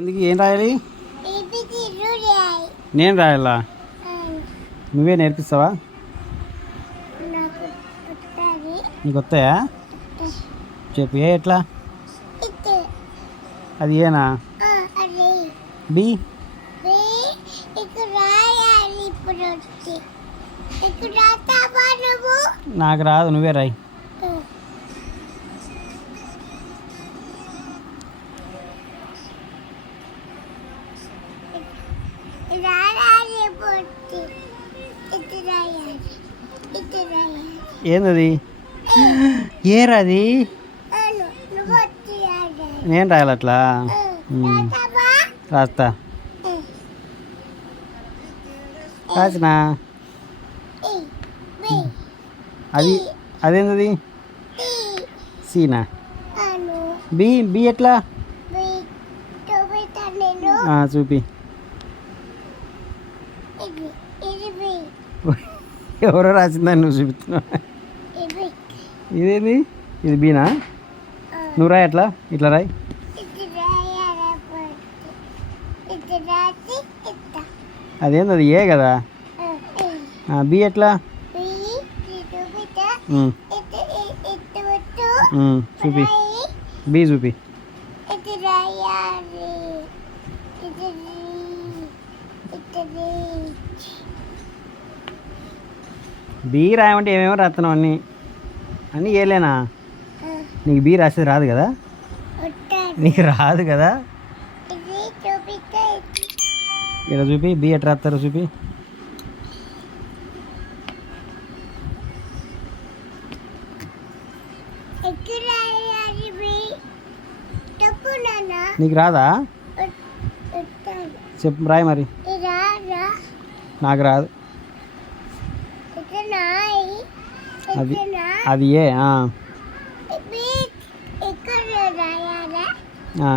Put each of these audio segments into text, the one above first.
ఎందుకు ఏం రాయాలి? నేను రాయాలా? నువ్వే నేర్పిస్తావా? నీకు వస్తాయా? చెప్పు. ఏ ఎట్లా? అది ఏనా? బి నాకు రాదు, నువ్వే రాయి. ఏందది? ఏరాది? నేను రాయాలి అట్లా? రాస్తా. రాసినా? అది అదేంది? సీనా? బి బి ఎట్లా? చూపి. ఎవరో రాసిందని నువ్వు చూపిస్తున్నావు. ఇదేంది? ఇది బీనా? నువ్వు రాయి అట్లా, ఇట్లా రాయి. అదేంది? అది ఏ కదా? బి ఎట్లా? చూపి. బి చూపి. బీ రాయమంటే ఏమేమో రాస్తున్నావు అన్నీ అన్నీ ఏలేనా? నీకు బీ రాసేది రాదు కదా? నీకు రాదు కదా? ఇలా చూపి. బీ ఎట్లా రాస్తారో చూపి. నీకు రాదా? చెప్పు, రాయి మరి. నాకు రాదు. అది అది ఏ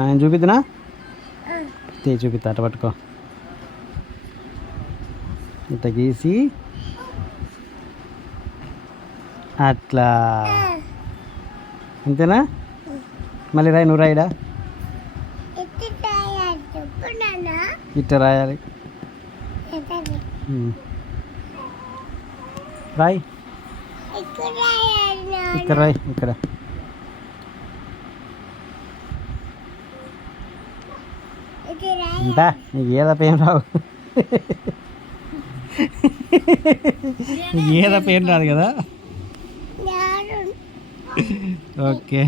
నేను చూపిద్దునా? చూపిస్తా. అట్ట పట్టుకో. ఇట్లా గీసి అట్లా. అంతేనా? మళ్ళీ రాయి. నువ్వు రాయిడా? ఇట్లా రాయాలి. రాయి. ఇక్కడ రాయి. ఇక్కడ ఇంతా. నీకు ఏదప్ప ఏం రావు. నీకు ఏదప్ప ఏం రాదు కదా? ఓకే.